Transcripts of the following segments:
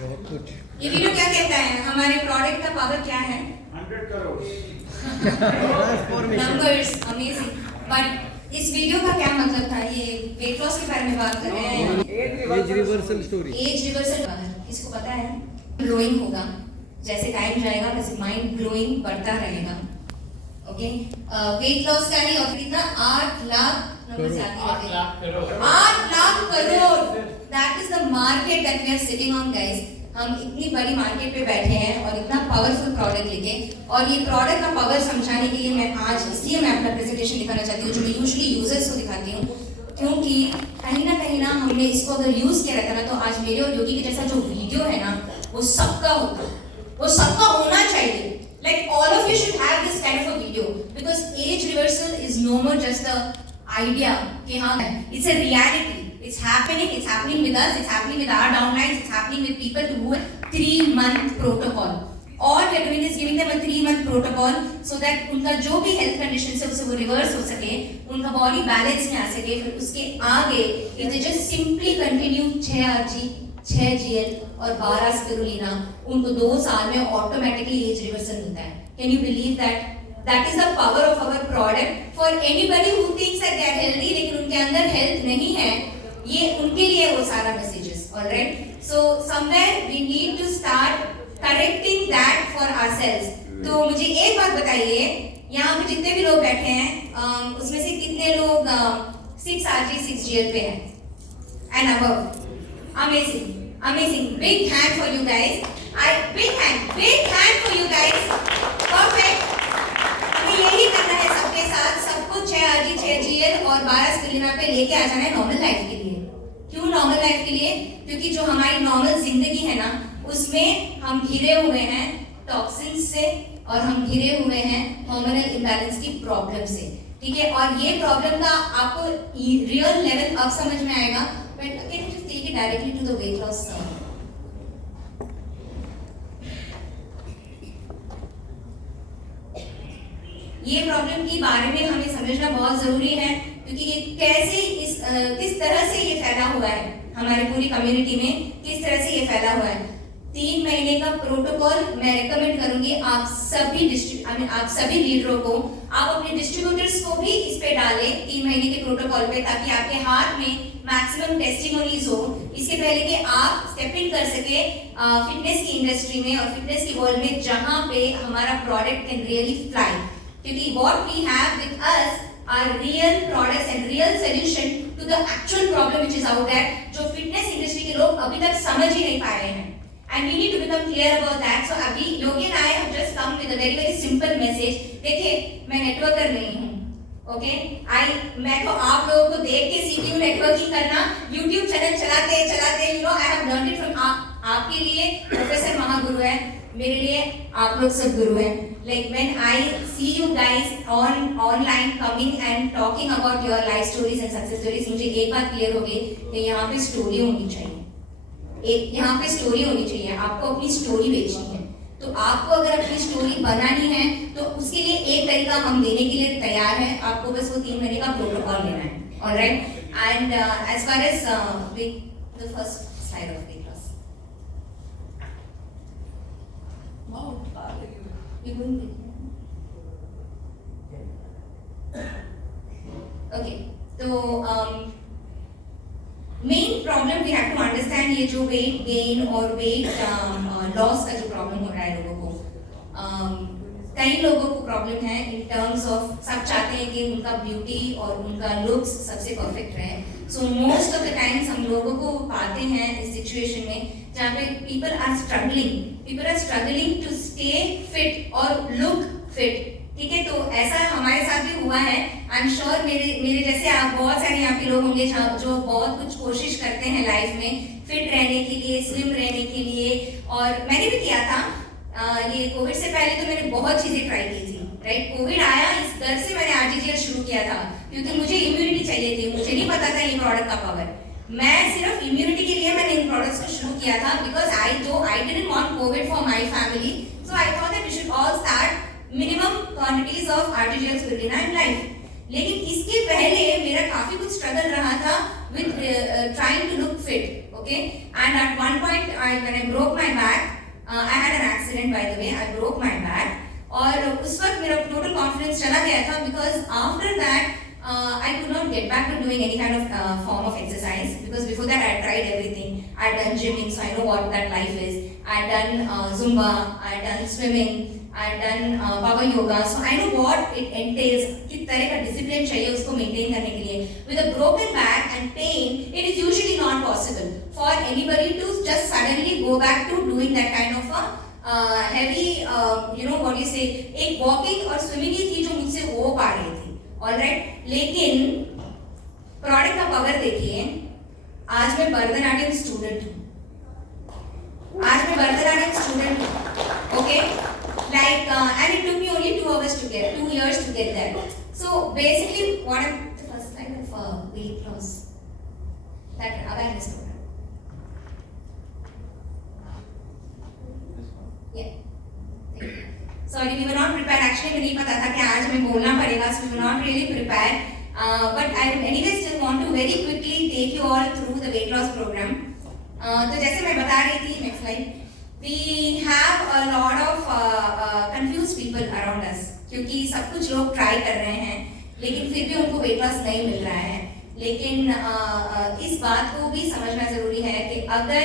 बहुत कुछ। ये वीडियो क्या कहता है, हमारे प्रोडक्ट का पावर क्या है? 100 करोड़। Numbers amazing. बट इस वीडियो का क्या मतलब था? ये वेट लॉस के बारे में बात कर रहे हैं। Age reversal story. Age reversal इसको पता है? ग्रोइंग होगा, जैसे टाइम जाएगा वैसे माइंड ग्रोइंग बढ़ता रहेगा। ओके, वेट लॉस का ही और कितना 8 लाख नंबर से आती है। 8 lakh crore. That is the market that we are sitting on guys. हम इतनी बड़ी मार्केट पे बैठे हैं और इतना पावरफुल प्रोडक्ट लेके, और ये प्रोडक्ट का पावर समझाने के लिए मैं आज इसलिए मैं अपना प्रेजेंटेशन दिखाना चाहती हूँ, जो मैं यूजुअली यूजर्स को दिखाती हूँ, क्योंकि कहीं ना हमने इसको अगर यूज किया रहता ना, तो आज मेरे और योगी के जैसा जो वीडियो है ना, वो सबका होता, वो सबका होना चाहिए। Like all of you should have this kind of a video, because age reversal is no more just a idea कि हाँ, it's a reality. It's happening with us, it's happening with our downlines, it's happening with people who have 3-month protocol. All we are doing is giving them a 3-month protocol so that उनका जो भी health condition है उसे वो reverse हो सके, उनका body balance में आ सके। फिर उसके आगे if they just simply continue 6 RG, 6 GL और 12 spirulina, उनको 2 साल में automatically age reversal मिलता है। Can you believe that? That is the power of our product for anybody who thinks that they are healthy लेकिन उनके अंदर health नहीं है, ये उनके लिए वो सारा messages, alright? So somewhere we need to start correcting that for ourselves. तो मुझे एक बात बताइए, यहाँ पे जितने भी लोग बैठे हैं, उसमें से कितने लोग 6 RG 6 GL पे हैं and above? Amazing. Big hand for you guys. Big hand for you guys. Perfect. हमें यही करना है सबके साथ, सबको 6 RG 6 GL और 12 स्पिरुलिना पे लेके आ जाना है नॉर्मल लाइफ के लिए। क्यों नॉर्मल लाइफ के लिए? क्योंकि जो हमारी नॉर्मल जिंदगी है ना, उसमें हम घिरे हुए हैं टॉक्सिन्स से और हम घिरे हुए हैं हार्मोनल इम्बैलेंस की प्रॉब्लम से, ठीक है? और ये प्रॉब्लम का आपको रियल लेवल अब समझ में आएगा। But can you just take it directly to the weight loss? ये प्रॉब्लम के बारे में हमें समझना बहुत जरूरी है, क्योंकि ये कैसे किस तरह से ये फैला हुआ है हमारी पूरी कम्युनिटी में, किस तरह से ये फैला हुआ है। 3 महीने का प्रोटोकॉल मैं रेकमेंड करूंगी आप सभी लीडरों को, आप अपने डिस्ट्रीब्यूटर्स को भी इस पे डालें 3 महीने के प्रोटोकॉल पे, ताकि आपके हाथ में मैक्सिमम टेस्टिमोनीज हो, इसके पहले कि आप स्टेप इन कर सके फिटनेस की इंडस्ट्री में और फिटनेस की वर्ल्ड में, जहां पे हमारा प्रोडक्ट कैन रियली फ्लाई। क्योंकि what we have with us are real products and real solution to the actual problem which is out there, जो फिटनेस इंडस्ट्री के लोग अभी तक समझ ही नहीं पा रहे हैं। And we need to become clear about that. So अभी योगी and I have just come with a very simple message. देखिए, मैं नेटवर्कर नहीं हूँ, ओके? मैं तो आप लोगों को देख के सीखी हूँ नेटवर्किंग करना। YouTube चैनल चलाते you know, I have learned it from आपके लिए प्रोफेसर महागुरु है, मेरे लिए आप लोग सब गुरु हैं। Like when I see you guys online coming and talking about your life stories and success stories, मुझे एक बात क्लियर हो गई कि यहाँ पे स्टोरी होनी चाहिए। यहाँ पे स्टोरी होनी चाहिए, आपको अपनी स्टोरी बेचनी है। तो आपको अगर अपनी स्टोरी बनानी है तो उसके लिए एक तरीका हम देने के लिए तैयार हैं, आपको बस वो 3 महीने का प्रोटोकॉल लेना है, alright? And as far as the first slide of weight loss. Okay, तो main problem we have to understand, ये जो वेट गेन और वेट लॉस का जो प्रॉब्लम हो रहा है लोगों को, कई लोगों को प्रॉब्लम है इन टर्म्स ऑफ, सब चाहते हैं कि उनका ब्यूटी और उनका लुक्स सबसे परफेक्ट रहे। So most of the times हम लोगों को पाते हैं इस सिचुएशन में जहाँ पे people are struggling to stay fit और लुक फिट, ठीक है? तो ऐसा हमारे साथ भी हुआ है। आई एम श्योर मेरे जैसे आप बहुत सारे यहाँ पे लोग होंगे जो बहुत कुछ कोशिश करते हैं लाइफ में फिट रहने के लिए, स्लिम रहने के लिए, और मैंने भी किया था। ये कोविड से पहले तो मैंने बहुत चीजें ट्राई की थी, राइट? कोविड आया, इस डर से मैंने आरटीजीएल शुरू किया था, क्योंकि मुझे इम्यूनिटी चाहिए थी, मुझे नहीं पता था ये प्रोडक्ट का पावर। मैं सिर्फ इम्यूनिटी के लिए मैंने इन प्रोडक्ट्स को शुरू किया था, because I didn't want covid for my family, so I thought that we should all start minimum quantities of artificial spirulina in life. लेकिन इसके पहले मेरा काफी कुछ स्ट्रगल रहा था with trying to look fit, Okay, and at one point when I broke my back, I had an accident by the way. I broke my back और उस वक्त मेरा total confidence चला गया था because after that I could not get back to doing any kind of form of exercise because before that I had tried everything. I had done gymming, so I know what that life is. I had done Zumba, I had done swimming, I had done power yoga, so I know what it entails. किस तरह का discipline चाहिए उसको maintain करने के लिए. With a broken back and pain, it is usually not possible for anybody to just suddenly go back to doing that kind of a heavy, what you say, एक walking और swimming ही थी जो मुझसे हो पा रही थी. Alright, लेकिन प्रोडक्ट का पावर देखिए. आज मैं भरतनाट्यम स्टूडेंट हूँ. Okay, like and it took me only 2 years to get there. So basically, what I'm the first time of weight loss, that awareness program. Yeah. Sorry, we were not prepared. Actually, मुझे नहीं पता था कि आज हमें बोलना पड़ेगा, so we were not really prepared. But I anyway still want to very quickly take you all through the weight loss program. तो जैसे मैं बता रही थी, next slide. We have a lot of confused people around us क्योंकि सब कुछ लोग try कर रहे हैं, लेकिन फिर भी उनको weight loss नहीं मिल रहा है. लेकिन इस बात को भी समझना जरूरी है कि अगर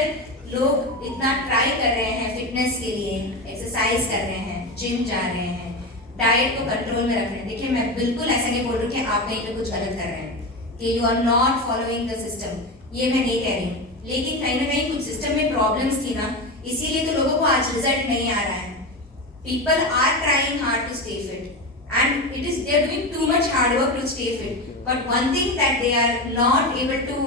लोग इतना ट्राई कर रहे हैं फिटनेस के लिए, एक्सरसाइज कर रहे हैं, जिम जा रहे हैं, डाइट को कंट्रोल में रख रहे हैं. देखिए मैं बिल्कुल ऐसा नहीं बोल रही कि आप कहीं पे कुछ गलत कर रहे हैं कि you are not following the system, ये मैं नहीं कह रही हूँ. लेकिन कहीं ना कहीं कुछ सिस्टम में प्रॉब्लम्स थी ना, इसीलिए तो लोगों को आज रिजल्ट नहीं आ रहा है. People are trying hard to stay fit and it is they are doing too much hard work to stay fit, but one thing that they are not able to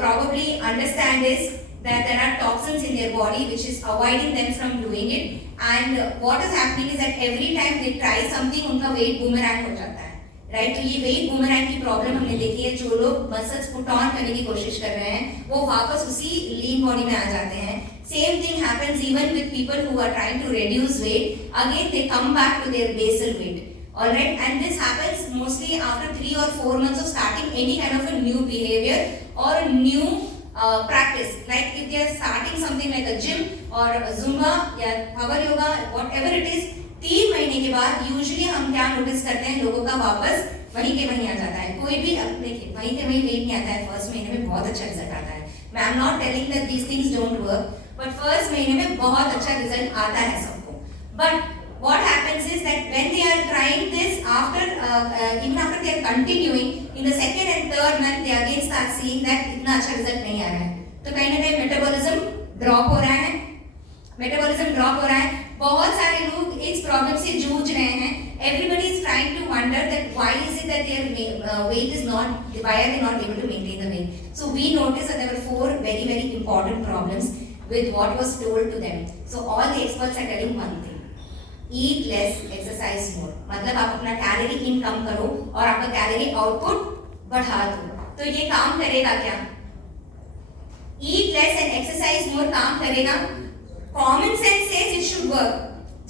probably understand is that there are toxins in their body which is avoiding them from doing it, and what is happening is that every time they try something उनका weight boomerang हो जाता है, right? तो ये weight boomerang की problem हमने देखी है. जो लोग मसल्स पुट ऑन करने की कोशिश कर रहे हैं वो वापस उसी लीन बॉडी में आ जाते हैं. Same thing happens even with people who are trying to reduce weight. Again, they come back to their basal weight. Alright, and this happens mostly after 3 or 4 months of starting any kind of a new behavior or a new practice. Like if they are starting something like a gym or a Zumba या power yoga, whatever it is, 3 महीने के बाद usually हम क्या notice करते हैं, लोगों का वापस वहीं के वहीं आ जाता है. कोई भी अब देखिए वहीं के वहीं weight नहीं आता है. फर्स्ट महीने में बहुत अच्छा रिजल्ट आता है. मैं I'm not telling that these things don't work. But first महीने में बहुत अच्छा रिजल्ट आता है सबको. But what happens is that when they are trying this after even after they are continuing in the second and third month they again start seeing that इतना अच्छा result नहीं आ रहा है. तो कहीं ना कहीं मेटाबॉलिज्म ड्रॉप हो रहा है. बहुत सारे लोग इस प्रॉब्लम से जूझ रहे हैं. Everybody is trying to wonder that why is it that their weight is not, why are they not able to maintain the weight. So we noticed that there were 4 very very important problems with what was told to them. So all the experts are telling one thing: eat less, exercise more. मतलब आप अपना calorie इन कम करो और आपका calorie output बढ़ा दो. तो ये काम करेगा क्या? Eat less and exercise more काम करेगा. Common sense says it should work.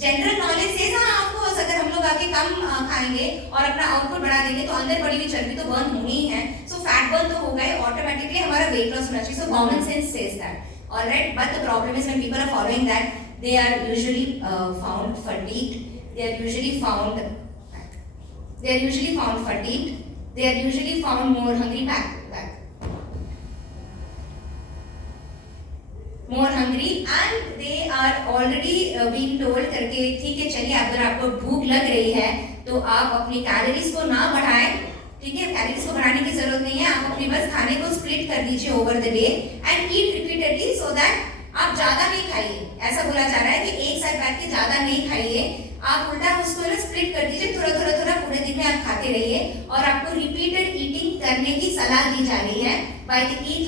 General knowledge says हाँ आपको अगर हम लोग आके कम खाएंगे और अपना आउटपुट बढ़ा देंगे तो अंदर पड़ी हुई चर्बी तो बर्न होनी ही है. So fat burn तो होगा ही, ऑटोमेटिकली हमारा weight loss होना चाहिए. So common sense says that. Alright, but the problem is when people are following that, they are usually found fatigued. They are usually found fatigued. They are usually found more hungry more hungry, and they are already being told करके ठीक है चलिए अगर आपको भूख लग रही है तो आप अपनी कैलोरीज को ना बढ़ाएं. ठीक है, कैलोरीज को बढ़ाने की जरूरत नहीं है. आप अपने बस खाने को स्प्लिट कर दीजिए over the day and eat repeatedly so that आप ज्यादा नहीं खाइए. ऐसा बोला जा रहा है कि एक साथ बैठ के ज्यादा नहीं खाइए. आप उल्टा उसको ना स्प्लिट कर दीजिए, थोड़ा पूरे दिन में आप खाते रहिए और आपको रिपीटेड ईटिंग करने की सलाह दी जा रही है by the eat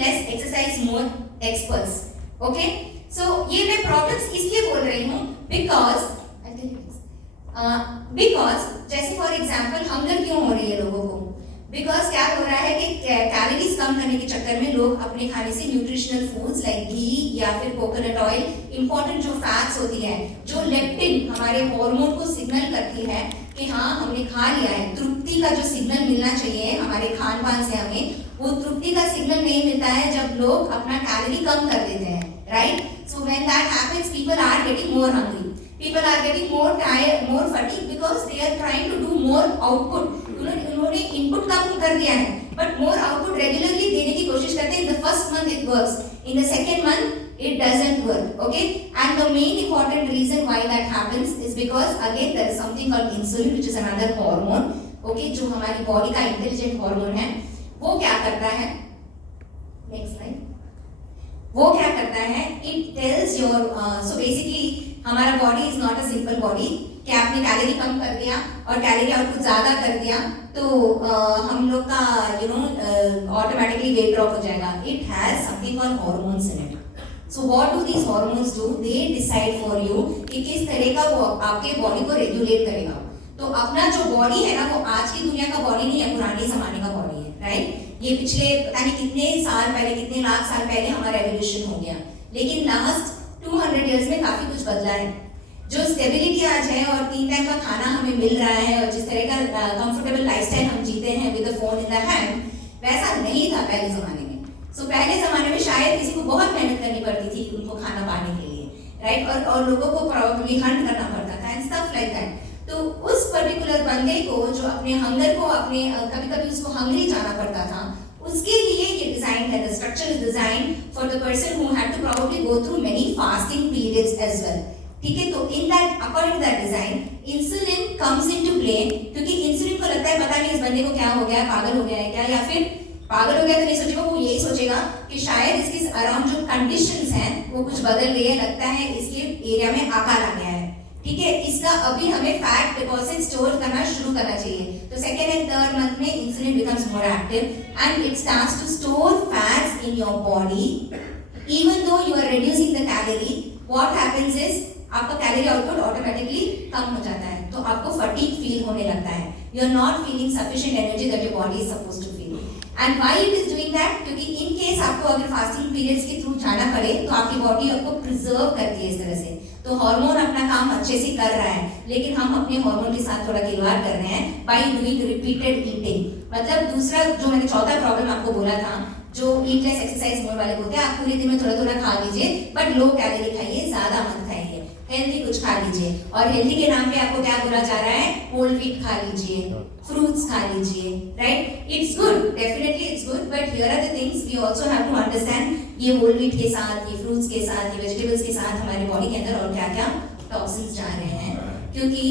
less exercise more experts. Okay, so ये मैं प्रॉब्लम्स इसलिए बोल रही हूँ बिकॉज जैसे फॉर एग्जांपल हंगर क्यों हो रही है लोगों को? बिकॉज क्या हो रहा है कि कैलोरीज कम करने के चक्कर में लोग अपने खाने से न्यूट्रिशनल फूड्स लाइक घी या फिर कोकोनट ऑयल, इंपॉर्टेंट जो फैट्स होती है, जो लेप्टिन हमारे हार्मोन को सिग्नल करती है कि हाँ हमने खा लिया है, तृप्ति का जो सिग्नल मिलना चाहिए हमारे खान पान से हमें, वो तृप्ति का सिग्नल नहीं मिलता है जब लोग अपना कैलोरी कम कर देते हैं, right? So when that happens people are getting more hungry, people are getting more tired, more fatigued because they are trying to do more output. उन्होंने इनपुट कम कर दिया है, but more output regularly देने की कोशिश करते हैं. In the first month it works, in the second month it doesn't work, okay? And the main important reason why that happens is because again there is something called insulin, which is another hormone, okay? जो हमारी body का intelligent hormone है, वो क्या करता है? Next slide. वो क्या करता है? It tells your so basically हमारा body is not a simple body कि आपने कैलोरी कम कर दिया और कैलोरी आउटपुट ज्यादा कर दिया तो हम लोग का ऑटोमेटिकली वेट ड्रॉप हो जाएगा. It has something called hormones in it. So what do these hormones do? They decide for you कि किस तरह का वो आपके बॉडी को रेगुलेट करेगा. तो अपना जो बॉडी है ना, वो आज की दुनिया का बॉडी नहीं है, पुराने जमाने का बॉडी है, राइट? ये पिछले पता नहीं कितने साल पहले, कितने लाख साल पहले हमारा एवोल्यूशन हो गया, लेकिन लास्ट 200 इयर्स में काफी कुछ बदला है. जो स्टेबिलिटी आज है और 3 टाइम का खाना हमें मिल रहा है और जिस तरह का कंफर्टेबल लाइफस्टाइल हम जीते हैं with the phone in the hand, वैसा नहीं था पहले जमाने में. सो पहले जमाने में शायद किसी को बहुत मेहनत करनी पड़ती थी उनको खाना पाने के लिए, राइट? और लोगों को प्रॉब्लली हंट करना पड़ता था एंड स्टफ लाइक दैट. तो उस पर्टिकुलर बंदे को जो अपने हंगर को अपने कभी-कभी उसको हंगरी जाना पड़ता था, उसके लिए ये डिजाइन है. The structure is design for the person who had to probably go through many fasting periods as well, ठीक है? तो in that according to that design insulin comes into play, क्योंकि इंसुलिन को लगता है पता नहीं इस बंदे को क्या हो गया है, पागल हो गया है क्या, या फिर पागल हो गया तो नहीं सोचेगा, वो यही सोचेगा कि शायद इसके अराउंड जो कंडीशंस हैं वो कुछ बदल रही है, लगता है इसके एरिया में आकार आ गया है, ठीक है? इसका अभी हमें फैट डिपॉजिट स्टोर करना शुरू करना चाहिए. तो सेकेंड एंड थर्ड मंथ में insulin becomes more active and it starts to store fats in your body. Even though you are reducing the calorie, what happens is आपका कैलोरी आउटपुट ऑटोमेटिकली कम हो जाता है, तो आपको फटीग फील होने लगता है. You are not feeling sufficient energy that your body is supposed to feel. And why it is doing that? क्योंकि इन केस आपको अगर फास्टिंग पीरियड्स के थ्रू जाना पड़े तो आपकी बॉडी आपको प्रिजर्व करती है इस तरह से. तो हार्मोन अपना काम अच्छे से कर रहा है, लेकिन हम अपने हार्मोन के साथ थोड़ा खिलवाड़ कर रहे हैं बाय डूइंग रिपीटेड ईटिंग. मतलब दूसरा जो मैंने चौथा प्रॉब्लम आपको बोला था, जो ईटलेस एक्सरसाइज मोड वाले बोलते हैं, आप पूरे दिन में थोड़ा थोड़ा खा लीजिए बट लो कैलोरी खाइए, ज्यादा मत खाइए, हेल्दी कुछ खा लीजिए. और हेल्दी के नाम पे आपको क्या बोला जा रहा है? होल व्हीट खा लीजिए, फ्रूट्स खा लीजिए, right? It's good, definitely it's good, but here are the things we also have to understand. ये होल व्हीट के साथ, ये फ्रूट्स के साथ, ये वेजिटेबल्स के साथ हमारे बॉडी के अंदर और क्या क्या टॉक्सिन्स जा रहे हैं, क्योंकि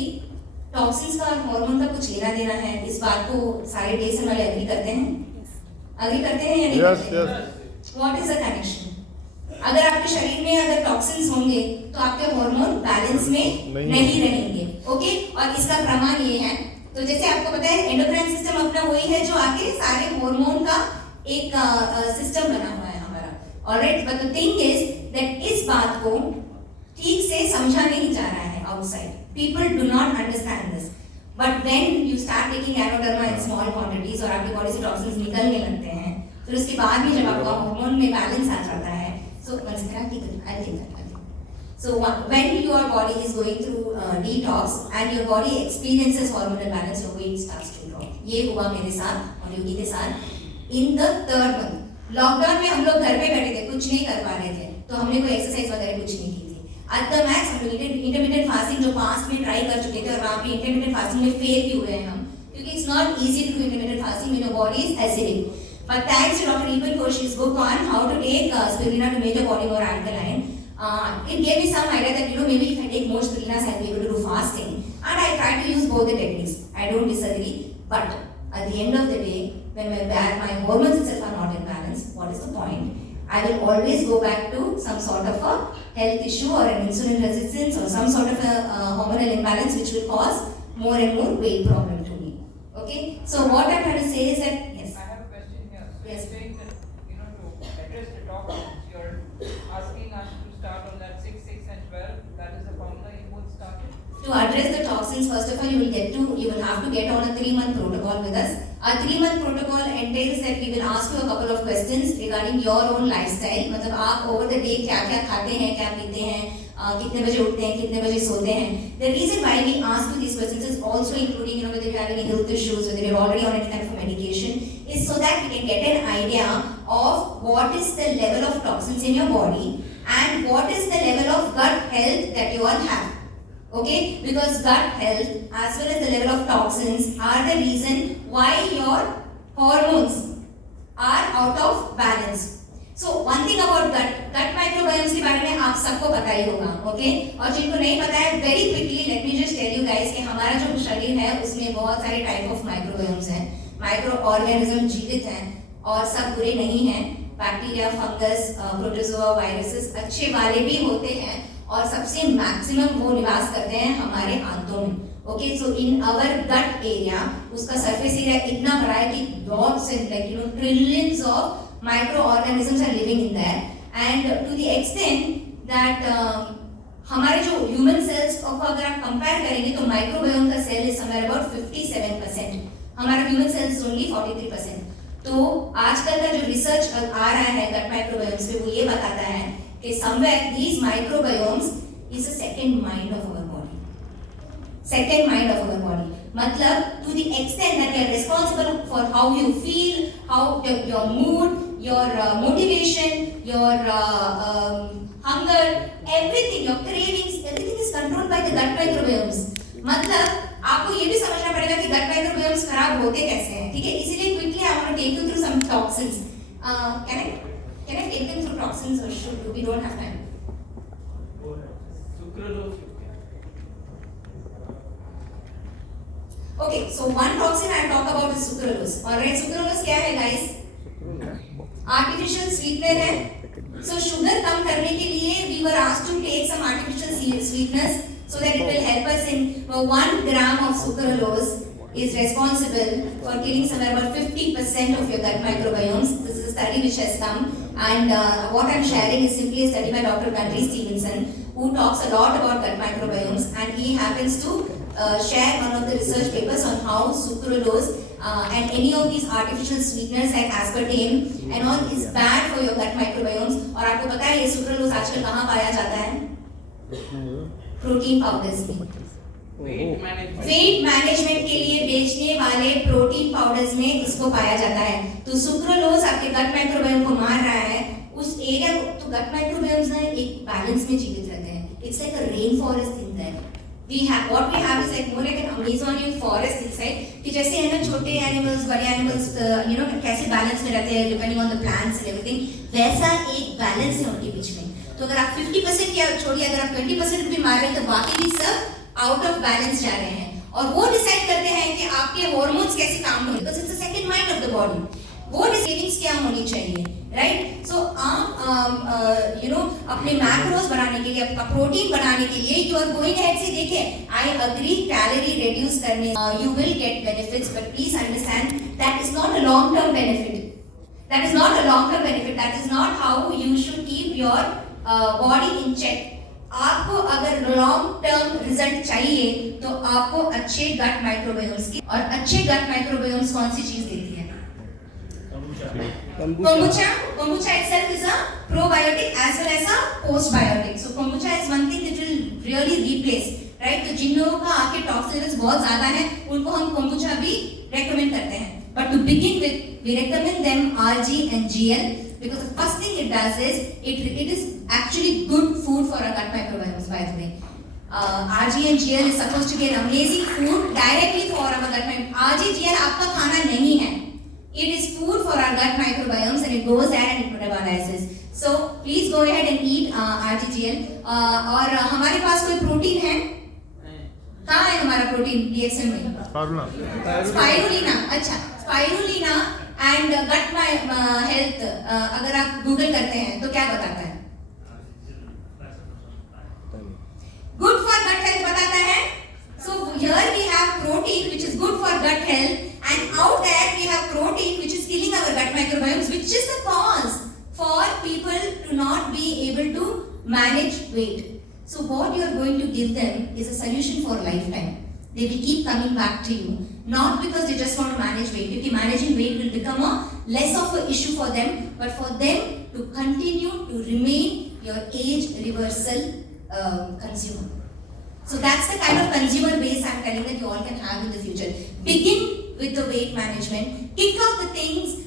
टॉक्सिन्स का और हार्मोन का कुछ लेना देना है. इस बात को सारे डेज वाले एग्री करते हैं या नहीं करते हैं? What is the connection? अगर आपके शरीर में अगर टॉक्सिन्स होंगे तो आपके हार्मोन बैलेंस में नहीं रहेंगे, ओके? और इसका प्रमाण ये है, तो जैसे आपको पता है एंडोक्राइन सिस्टम अपना वही है जो आके सारे हार्मोन का एक सिस्टम बना हुआ है हमारा, alright? But the thing is that इस बात को ठीक से समझा नहीं जा रहा है outside. People do not understand this. But when you start taking ganoderma in small quantities और आपकी बॉडी से टॉक्सिन्स निकलने लगते हैं, फिर उसके बाद भी जब आपका हार्मोन में बैलेंस आ जाता है, so once again I think that. So when your body is going through detox and your body experiences hormonal balance, your weight starts to drop. ये हुआ मेरे साथ और योगी के साथ. In the third month, lockdown में हम लोग घर पे बैठे थे, कुछ नहीं कर पा रहे थे, तो हमने कोई एक्सरसाइज वगैरह कुछ नहीं की थी. At the max हम लोग इंटरमिटेंट फास्टिंग जो पास्ट में ट्राई कर चुके थे और वहाँ पे इंटरमिटेंट फास्टिंग में फेल भी हुए हैं हम, क्योंकि it's not easy to do intermittent fasting when your body is acidic. But thanks to Dr. Evan Koshy's book on how to take spirulina to make your body more alkaline, it gave me some idea that maybe if I take more spirulina, I'll be able to do fasting. And I try to use both the techniques. I don't disagree. But at the end of the day, when my hormones itself are not in balance, what is the point? I will always go back to some sort of a health issue or an insulin resistance or some sort of a hormonal imbalance which will cause more and more weight problem to me. Okay? So what I'm trying to say is that Yes. Saying that, to address the toxins, you're asking us to start on that 6, 6 and 12. That is the formula you both started. To address the toxins, first of all, you will have to get on a 3-month protocol with us. Our 3-month protocol entails that we will ask you a couple of questions regarding your own lifestyle. मतलब आप over the day क्या-क्या खाते हैं, क्या पीते हैं, कितने बजे उठते हैं, कितने बजे सोते हैं. The reason why we ask you these questions is also including, you know, whether you have any health issues, whether you're already on any kind of medication, is so that we can get an idea of what is the level of toxins in your body and what is the level of gut health that you all have. Okay, because gut health as well as the level of toxins are the reason why your hormones are out of balance. So one thing about gut microbiomes के बारे में आप सबको पता ही होगा, okay? और जिनको नहीं पता है, very quickly let me just tell you guys कि हमारा जो शरीर है उसमें बहुत सारे type of microbiomes हैं. Microorganism जीवित हैं और सब बुरे नहीं हैं. बैक्टीरिया, फंगस, प्रोटोजोआ, वायरसेस अच्छे वाले भी होते हैं और सबसे मैक्सिमम वो निवास करते हैं हमारे आंतों में. Okay, so in our gut area उसका सरफेस एरिया इतना बड़ा है कि lots and like you know trillions of microorganisms are living in there and to the extent that हमारे जो ह्यूमन सेल्स को अगर आप कंपेयर करेंगे तो माइक्रोबायोम का सेल इज समवेयर अबाउट 57%. हमारा ह्यूमन सेल्स ओनली 43%. तो आजकल का जो रिसर्च आ रहा है गट माइक्रोबायोम्स पे वो ये बताता है कि somewhere these microbiomes is a second mind of our body. Second mind of our body. मतलब to the extent that they are responsible for how you feel, how your mood, your motivation, your hunger, everything, your cravings, everything is controlled by the gut microbiomes. मतलब आपको ये भी समझना पड़ेगा कि गट microbiomes खराब होते कैसे हैं, ठीक है? इसीलिए quickly I want to take you through some toxins. Can I take them through toxins or should we don't have time? Okay, so one toxin I'll talk about is sucralose. Alright, sucralose क्या है guys? Artificial sweetener है. So sugar कम करने के लिए we were asked to take some artificial sweeteners so that it will help us in 1 gram of sucralose is responsible for killing somewhere about 50% of your gut microbiomes. This is a study which has come, and what I'm sharing is simply a study by Dr. Gundry Stevenson, who talks a lot about gut microbiomes, and he happens to share one of the research papers on how sucralose and any of these artificial sweeteners like aspartame and all is bad for your gut microbiomes. और आपको पता है ये sucralose आजकल कहाँ पाया जाता है? प्रोटीन पाउडर्स में. वेट मैनेजमेंट के लिए बेचने वाले प्रोटीन पाउडर्स में इसको पाया जाता है. तो सुक्रोलोज आपके गट माइक्रोबायोम को मार रहा है. उस एरिया को तो गट माइक्रोबायोम्स ना एक बैलेंस में जीवित रहते हैं. It's like a rain forest in that. We have is like more like an Amazonian forest inside. कि जैसे है ना छोटे एनिमल्स बड़े एनिमल्स यू नो कैसे बैलेंस में रहते हैं depending on the plants and everything, वैसा एक बैलेंस है उनके बीच में. तो अगर आप 50% या छोड़िए अगर आप 20% भी मार रहे हैं तो बाकी भी सब आउट ऑफ बैलेंस जा रहे हैं. और वो डिसाइड करते हैं कि आपके हार्मोन्स कैसे काम होंगे. Because it's the second mind of the body. वो डिसीविंग्स क्या होनी चाहिए, राइट? सो आप यू नो अपने मैक्रोस बनाने के लिए, आपका प्रोटीन बनाने के लिए यू आर गोइंग अहेड से देखिए आई अग्री कैलोरी रिड्यूस करने you will get benefits, but please understand that is not a long term benefit. That is not a long term benefit. That is not how you should keep your body in check. आपको अगर long term result चाहिए तो आपको अच्छे गट microbiomes की, और अच्छे गट microbiomes कौन सी चीज देती है? Kombucha itself is a probiotic as well as a postbiotic. So kombucha is one thing that will really replace, right? तो जिन लोगों का आपके टॉक्सिन लेवल्स बहुत ज्यादा है उनको हम kombucha भी recommend करते हैं. But to begin with, we recommend them RG and GL because the first thing it does is it is actually good food for our gut microbiomes, by the way. RG and GL is supposed to be an amazing food directly for our gut microbiomes. RG GL आपका खाना नहीं है. It is food for our gut microbiomes and it goes there and it metabolizes. So please go ahead and eat RGGL. और हमारे पास कोई protein है? कहाँ है हमारा प्रोटीन DXM में? स्पाइरुलिना. अच्छा, स्पाइरुलिना एंड गट हेल्थ अगर आप गूगल करते हैं तो क्या बताता है? Good for gut health बताता है. So here we have protein which is good for gut health, and out there we have protein which is killing our gut microbiomes, which is the cause for people to not be able to manage weight. So what you are going to give them is a solution for lifetime. they will keep coming back to you, not because they just want to manage weight, because managing weight will become a less of an issue for them, but for them to continue to remain your age reversal consumer. So that's the kind of consumer base I'm telling that you all can have in the future. Begin with the weight management, kick out the things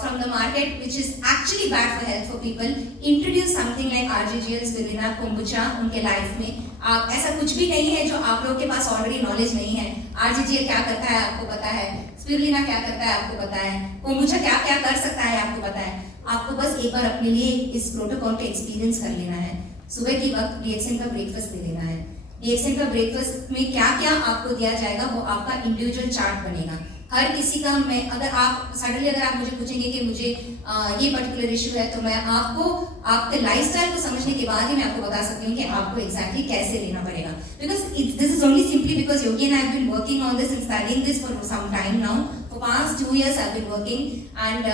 from the market which is actually bad for health for people. Introduce something like RGGL, spirulina, kombucha उनके life में. ऐसा कुछ भी नहीं है जो आप लोगों के पास ऑलरेडी नॉलेज नहीं है. RGGL क्या करता है आपको पता है, स्पिरुलिना क्या करता है आपको पता है, कोम्बुचा क्या क्या कर सकता है आपको पता है. आपको बस एक बार अपने लिए इस प्रोटोकॉल का एक्सपीरियंस कर लेना है. सुबह की वक्त DXN का ब्रेकफास्ट दे देना है. DXN का ब्रेकफास्ट में क्या क्या आपको दिया जाएगा वो आपका इंडिविजुअल चार्ट बनेगा. हर किसी का, मैं अगर आप सडनली अगर आप मुझे पूछेंगे कि मुझे ये पर्टिकुलर इशू है, तो मैं आपको आपके लाइफस्टाइल को समझने के बाद ही मैं आपको बता सकती हूँ कि आपको एग्जैक्टली कैसे लेना पड़ेगा. Because this is only simply because Yogi and I have been working on this and studying this for some time now. For past 2 years I've been working and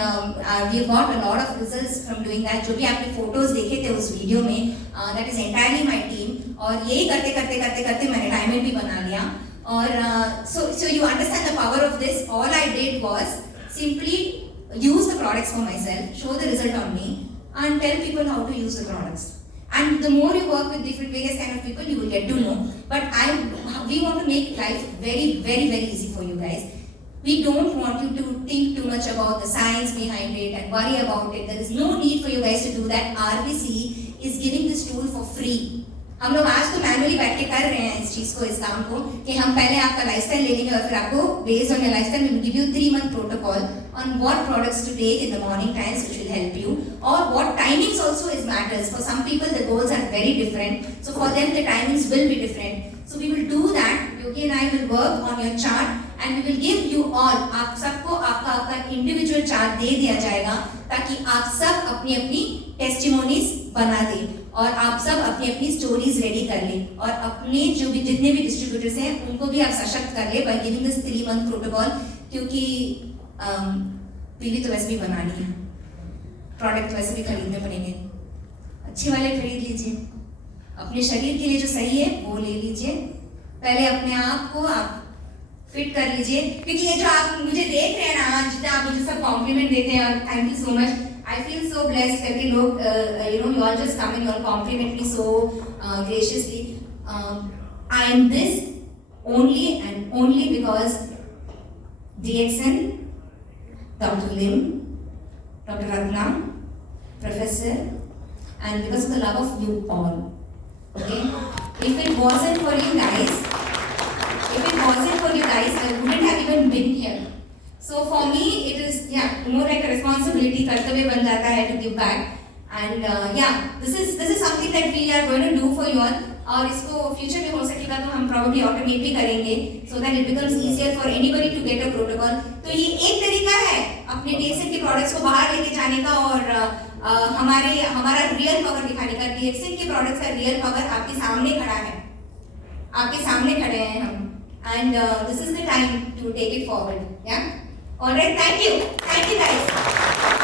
we have got a lot of results from doing that. जो भी आपने photos देखे थे उस video में, that is entirely my team. और यही करते करते करते करते मैंने डायमंड भी बना लिया. और so you understand the power of this. All I did was simply use the products for myself, show the result on me, and tell people how to use the products. And the more you work with different various kind of people, you will get to know. But we want to make life very very very easy for you guys. We don't want you to think too much about the science behind it and worry about it. There is no need for you guys to do that. RBC is giving this tool for free. हम लोग आज तो manually बैठ के कर रहे हैं इस चीज को, इस काम को, कि हम पहले आपका लाइफस्टाइल ले लेंगे और फिर आपको based on your lifestyle we will give you 3-month protocol on what products to take in the morning times which will help you, or what timings also is matters. For some people the goals are very different, so for them the timings will be different. So we will do that. Yogi and I will work on your chart and we will give you all, आप सबको आपका individual chart दे दिया जाएगा ताकि आप सब अपनी अपनी टेस्टिमोनीज बना दें और आप सब अपनी अपनी स्टोरीज रेडी कर लें और अपने जो भी जितने भी डिस्ट्रीब्यूटर्स हैं उनको भी आप सशक्त कर ले by giving this 3-month protocol. क्योंकि पीवी तो वैसे भी बनानी है, प्रोडक्ट वैसे भी खरीदने पड़ेंगे, अच्छे वाले खरीद लीजिए. अपने शरीर के लिए जो सही है वो ले लीजिए. पहले अपने आप को आप फिट कर लीजिए, क्योंकि ये जो आप मुझे देख रहे हैं ना, जितना आप मुझे सब कॉम्प्लीमेंट देते हैं और thank you so much. I feel so blessed करके लोग you all just come and you all compliment me so graciously. I am this only and only because DXN, Dr. Lim, Dr. Ratna, Professor, and because of the love of you all. Okay? If it wasn't for you guys, I wouldn't have even been here. So for me, it is more like a responsibility. कर्तव्य बन जाता है to give back. And this is something that we are going to do for you all. और इसको future में हो सकेगा तो हम probably automate भी करेंगे so that it becomes easier for anybody to get a protocol. तो ये एक तरीका है अपने DXN के प्रोडक्ट्स को बाहर लेके जाने का और हमारा रियल पावर दिखाने का. DXN के प्रोडक्ट्स का रियल पावर आपके सामने खड़ा है, आपके सामने खड़े हैं हम. And this is the time to take it forward. Yeah. All right. Thank you guys.